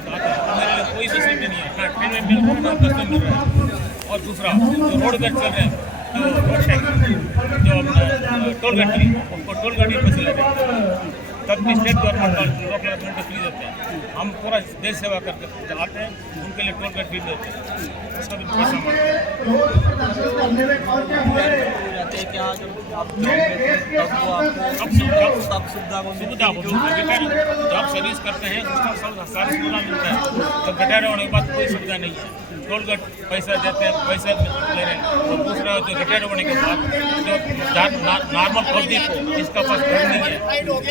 बात आता है, तो मेरे लिए कोई फैसिलिटी नहीं है, ना ट्रेन में मिल रहा है ना बस में मिल रहा है। और दूसरा जो रोड पर चल रहे हैं, जो रोड साइड जो टोल गाड़ी, उनको टोल गाड़ी पैसे लेते हैं, तब भी स्टेट गवर्नमेंट और लोकल गवर्नमेंट फ्री देते हैं। हम पूरा देश सेवा करके चलाते हैं, उनके लिए टोल गाड़ी देते हैं, उसका भी पैसा मांगते हैं। जब सर्विस करते हैं उसका सब सारी सुविधा मिलता है, तो रिटायर होने के बाद कोई सुविधा नहीं है। टोल गट पैसा देते हैं, पैसा ले रहे हैं। और दूसरा जो रिटायर होने के बाद जो नॉर्मल पब्लिक को जिसका पास घर नहीं है,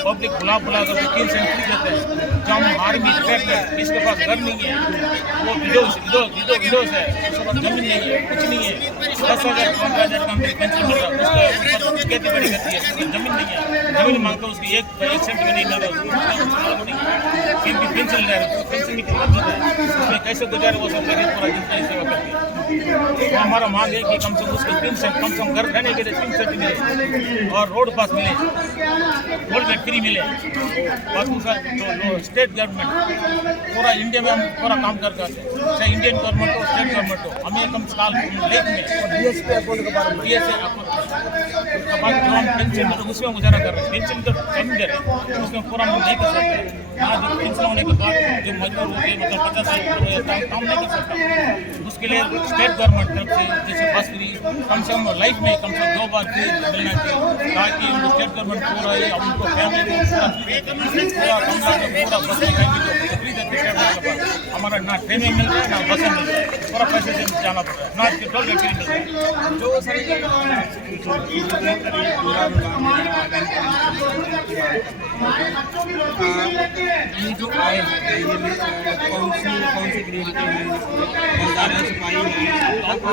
पब्लिक बुला कर 3 सेंचुरी देते हैं। जो हम आर्मी रिटायर जिसके पास घर नहीं है, वो विडोज है, जमीन नहीं है, कुछ नहीं है, 10,000 15,000 का पेंशन मिल रहा है, उसको खेती बड़ी करती है, उसकी जमीन नहीं है, जमीन मांगता है उसकी एक सेंट में नहीं मिल रहा, क्योंकि पेंशन ले रहे हैं, पेंशन की प्रॉब्लम होता है, उसमें कैसे गुजारे वो सब लेके पूरा जितना सेवा करती है। तो हमारा मांग है कि कम से कम उसको 3 सेंट, कम से कम घर रहने के लिए 3 सेंट मिले और रोड पास मिले, टोल गेट फ्री मिले। और दूसरा जो स्टेट गवर्नमेंट पूरा इंडिया में हम पूरा काम करते हैं, चाहे इंडियन गवर्नमेंट हो, स्टेट गवर्नमेंट हो, हमें कम से कम लेख में DSP अकाउंट के बारे में उसके बाद जो हम पेंशन में उसमें गुजारा कर रहे हैं, पेंशन तो कम दे रहे हैं, उसमें पूरा हम नहीं कर सकते। यहाँ जो पेंशन होने के बाद जो मजदूर होते हैं, मतलब 50 साल काम नहीं कर सकता, उसके लिए स्टेट गवर्नमेंट तरफ से जैसे बस फ्री कम से कम लाइफ में कम से कम 2 बार फ्री मिलना चाहिए, ताकि उनको स्टेट गवर्नमेंट पूरा है, उनको फैमिली को पूरा कम लागत पूरा बस में जाएंगे तो फ्री देते हैं। हमारा ना ट्रेन में मिल रहा है ना बस में मिल रहा है, पूरा पैसे से जाना पड़ रहा है, ना टोल गेट फ्री मिल रहा है। जो सर ये जो आए हैं ये कौन सी ग्रेड के हैं, फौजदार है, सिपाही है, और तो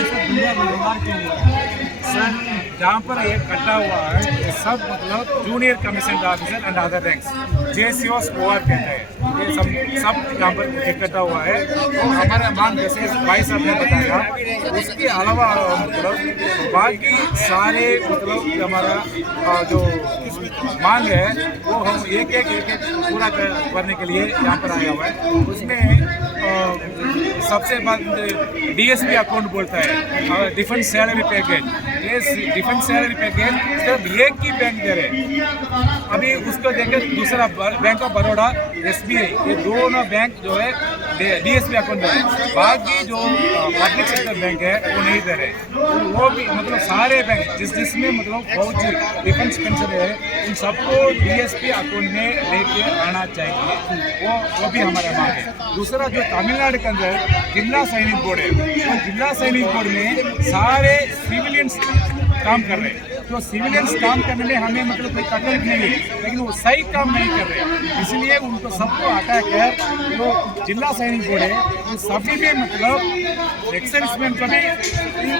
ऐसा दुनिया व्यवहार क्यों हो रहा है? सर जहाँ पर ये कटा हुआ है ये सब मतलब junior commission officer and other ranks JCOs OR कहते हैं, ये सब यहाँ पर इकट्ठा हुआ है। तो हमारा मांग जैसे भाई साहब ने बताया, उसके अलावा मतलब बाकी सारे मतलब हमारा जो मांग है वो हम एक एक पूरा करने के लिए यहाँ पर आया हुआ है। उसमें सबसे बाद DSP अकाउंट बोलता है, डिफेंस सैलरी पैकेज, ये डिफेंस सैलरी पैकेज सिर्फ एक ही बैंक दे रहे, अभी उसको देकर दूसरा बैंक ऑफ बड़ौदा SBI, ये दोनों बैंक जो है DSP अकाउंट दे रहे, बाकी जो पब्लिक सेक्टर बैंक है वो नहीं दे रहे। वो भी मतलब सारे बैंक जिसमें मतलब फौजी डिफेंस पेंशन है, उन सबको DSP अकाउंट में लेके आना चाहिए, वो भी हमारा मांग है। दूसरा जो तमिलनाडु के अंदर जिला सैनिक बोर्ड है, वो जिला सैनिक बोर्ड में सारे सिविलियंस काम कर रहे हैं, तो सिविलियंस काम करने में हमें मतलब कोई तकलीफ नहीं है, लेकिन वो सही काम नहीं कर रहे, इसलिए उनको सबको हटा कर जो जिला सैनिक बोर्ड है वो सभी में मतलब एक्सर्विसमैन को भी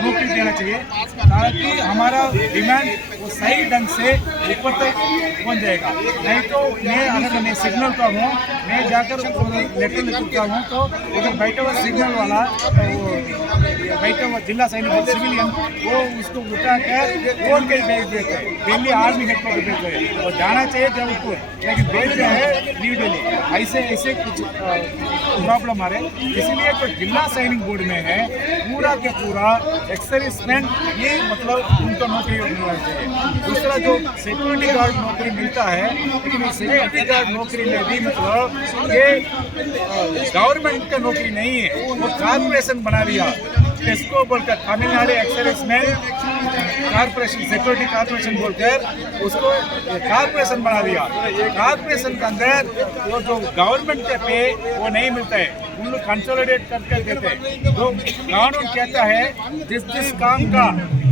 नौकरी देना चाहिए, ताकि हमारा डिमांड वो सही ढंग से ऊपर तक पहुँच जाएगा। नहीं तो अगर मैं सिग्नल का हूँ, मैं जाकर लेटर लिखता हूँ, तो अगर बैठा हुआ सिग्नल वाला बैठा हुआ जिला सैनिक सिविलियन वो उसको उठा कर बोल के भेज देते हैं, दिल्ली आर्मी हेडक्वार्टर भेज रहे हैं, वो जाना चाहिए जबलपुर, लेकिन भेज रहे हैं न्यू दिल्ली, ऐसे कुछ प्रॉब्लम आ रहे हैं। इसलिए तो जिला सैनिक बोर्ड में है पूरा के पूरा एक्सर्विसमैन ये मतलब उनको नौकरी मिलना चाहिए। दूसरा जो सिक्योरिटी गार्ड नौकरी मिलता है, लेकिन सिक्योरिटी गार्ड नौकरी में भी मतलब ये गवर्नमेंट का नौकरी नहीं है, वो कॉर्पोरेशन बना दिया, टेस्को बोलकर Tamil Nadu ex-serviceman corporation security corporation बोलकर उसको कॉर्पोरेशन बना दिया। कॉर्पोरेशन के अंदर वो जो गवर्नमेंट के पे वो नहीं मिलता है, उन लोग कंसोलिडेट करके देते हैं। तो कानून कहता है जिस काम का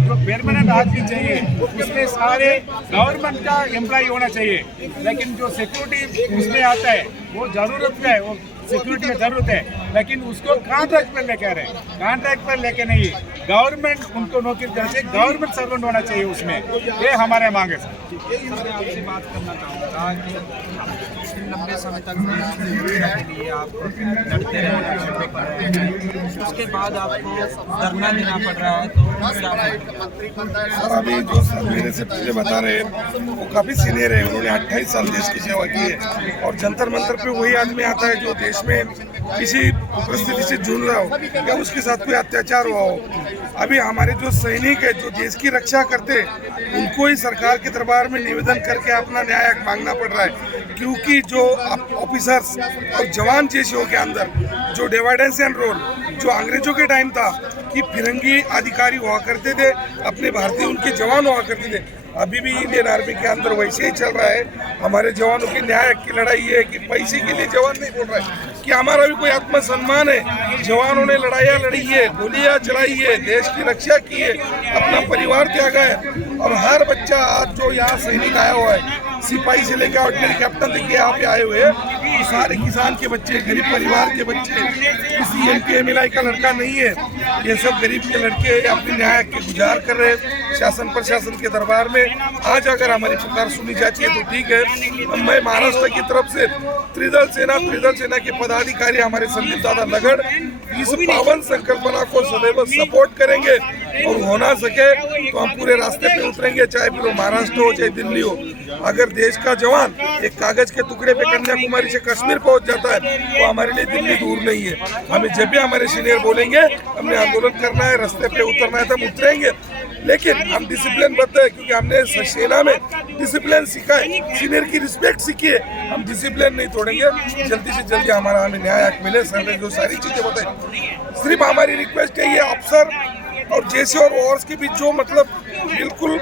जो परमानेंट आदमी चाहिए उसमें सारे गवर्नमेंट का एम्प्लॉय होना चाहिए, लेकिन जो सिक्योरिटी उसमें आता है वो जरूरत का है, वो सिक्योरिटी की जरूरत है, लेकिन उसको कॉन्ट्रैक्ट पर लेके आ रहे हैं, कॉन्ट्रैक्ट पर लेके नहीं, गवर्नमेंट उनको नौकरी देना चाहिए, गवर्नमेंट सर्वेंट होना चाहिए उसमें, ये हमारे मांग है सर। आपसे बात करना चाहूँगा कि लंबे समय तक देश की सुरक्षा के लिए आप लड़ते रहे, उसके बाद आपको धरना देना पड़ रहा है, तो क्या सर अभी जो सर मेरे से पहले बता रहे हैं वो काफ़ी सीनियर है, उन्होंने 28 साल देश की सेवा की है और जंतर मंतर पे वही आदमी आता है जो देश में किसी परिस्थिति से जूझ रहा हो या उसके साथ कोई अत्याचार हुआ हो। अभी हमारे जो सैनिक है जो देश की रक्षा करते हैं उनको ही सरकार के दरबार में निवेदन करके अपना न्याय मांगना पड़ रहा है, क्योंकि जो ऑफिसर्स और जवान जेसीओ के अंदर जो डिवाइडेंस एंड रोल जो अंग्रेजों के टाइम था कि फिरंगी अधिकारी हुआ करते थे, अपने भारतीय उनके जवान हुआ करते थे, अभी भी इंडियन आर्मी के अंदर वैसे ही चल रहा है। हमारे जवानों की न्याय की लड़ाई है कि पैसे के लिए जवान नहीं बोल रहा है कि हमारा भी कोई आत्मसम्मान है। जवानों ने लड़ाइयाँ लड़ी है, गोलियाँ चलाई है, देश की रक्षा की है, अपना परिवार त्यागा है और हर बच्चा आज जो यहाँ सैनिक आया हुआ है, सिपाही से लेकर ऑर्डिनरी कैप्टन तक यहाँ पे आए हुए हैं, तो सारे किसान के बच्चे, गरीब परिवार के बच्चे, किसी MP/MLI का लड़का नहीं है, ये सब गरीब के लड़के अपने न्याय के गुजार कर रहे हैं शासन प्रशासन के दरबार में। आज अगर हमारी पुकार सुनी जाती है तो ठीक है। मैं महाराष्ट्र की तरफ से त्रिदल सेना के पदाधिकारी हमारे संदीप दादा लगड़ इस पावन संकल्पना को सदैव सपोर्ट करेंगे और हो ना सके तो हम पूरे रास्ते पे उतरेंगे, चाहे फिर वो महाराष्ट्र हो चाहे दिल्ली हो। अगर देश का जवान एक कागज के टुकड़े पे कन्याकुमारी से कश्मीर पहुंच जाता है तो हमारे लिए दिल्ली दूर नहीं है। हमें जब भी हमारे सीनियर बोलेंगे हमने आंदोलन करना है, रास्ते पे उतरना है तो हम उतरेंगे, लेकिन हम डिसिप्लिन बद्ध है क्योंकि हमने सेना में डिसिप्लिन सीखा है, सीनियर की रिस्पेक्ट सीखी है। हम डिसिप्लिन नहीं तोड़ेंगे, जल्दी से जल्दी हमारा हमें न्याय मिले। सर ने जो सारी चीजें बताई, सिर्फ हमारी रिक्वेस्ट है ये अफसर और जेसी और ओवर्स के बीच जो मतलब बिल्कुल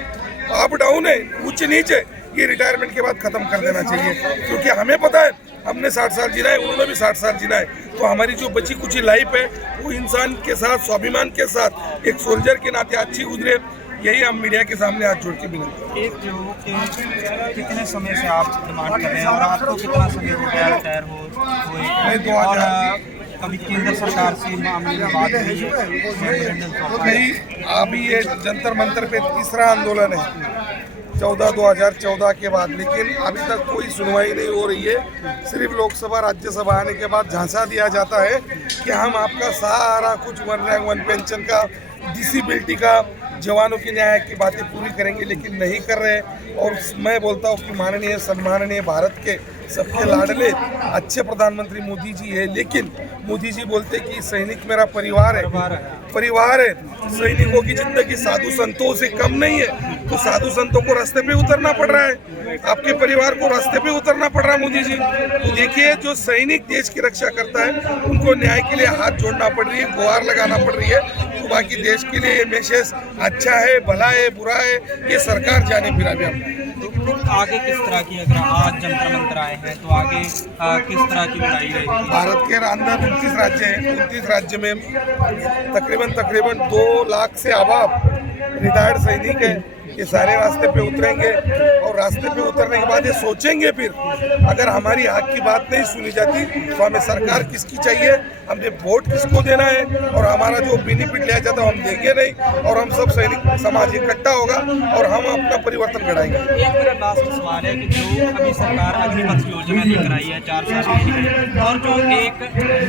अप डाउन है, ऊंच नीचे, ये रिटायरमेंट के बाद खत्म कर देना चाहिए, क्योंकि हमें पता है हमने 60 साल जीना है, उन्होंने भी 60 साल जीना है, तो हमारी जो बची कुछ लाइफ है वो इंसान के साथ स्वाभिमान के साथ एक सोल्जर के नाते अच्छी गुजरे, यही हम मीडिया के सामने हाथ जोड़ के मिलेंगे। एक जो कि कितने समय से आप डिमांड कर रहे हैं और आपको कितना समय हो गया रिटायर हुए, और कभी केंद्र सरकार से मामले में बात हुई है? नहीं, अभी ये जंतर मंतर पे तीसरा आंदोलन है 2014 के बाद, लेकिन अभी तक कोई सुनवाई नहीं हो रही है। सिर्फ लोकसभा राज्यसभा आने के बाद झांसा दिया जाता है कि हम आपका सारा कुछ वन रैंक वन पेंशन का, डिसेबिलिटी का, जवानों की न्याय की बातें पूरी करेंगे, लेकिन नहीं कर रहे। और मैं बोलता हूँ कि माननीय सम्माननीय भारत के सबके लाडले अच्छे प्रधानमंत्री मोदी जी है, लेकिन मोदी जी बोलते कि सैनिक मेरा परिवार है। सैनिकों की जिंदगी साधु संतों से कम नहीं है, तो साधु संतों को रास्ते पे उतरना पड़ रहा है, आपके परिवार को रास्ते पे उतरना पड़ रहा है मोदी जी। तो देखिए, जो सैनिक देश की रक्षा करता है उनको न्याय के लिए हाथ जोड़ना पड़ रही है, गुहार लगाना पड़ रही है। तो बाकी देश के लिए ये मैसेज अच्छा है, भला है, बुरा है, ये सरकार जाने। फिर अभी हम आगे किस तरह की, अगर आज जंतर मंतर आए हैं तो आगे किस तरह की लड़ाई रहेगी? भारत के अंदर 29 राज्य हैं, 29 राज्य में तकरीबन 2 लाख से अभाव रिटायर्ड सैनिक है। ये सारे रास्ते पे उतरेंगे और रास्ते पे उतरने के बाद ये सोचेंगे फिर अगर हमारी हक की बात नहीं सुनी जाती तो हमें सरकार किसकी चाहिए, हमने वोट किसको देना है, और हमारा जो बेनिफिट लिया जाता है हम देंगे नहीं, और हम सब सैनिक समाज इकट्ठा होगा और हम अपना परिवर्तन कराएंगे। एक मेरा लास्ट सवाल है कि जो अभी सरकार अग्निपथ योजना लेकर आई है 4 साल के लिए, और जो एक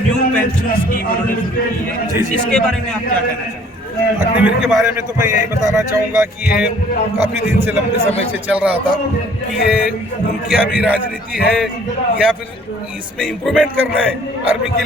न्यू पेंशन स्कीम उन्होंने शुरू की है, इसके बारे में आप क्या कहना चाहेंगे? अग्निवीर के बारे में तो मैं यही बताना चाहूँगा कि ये काफ़ी दिन से, लंबे समय से चल रहा था कि ये उनकी अभी राजनीति है या फिर इसमें इम्प्रूवमेंट करना है आर्मी के लिए।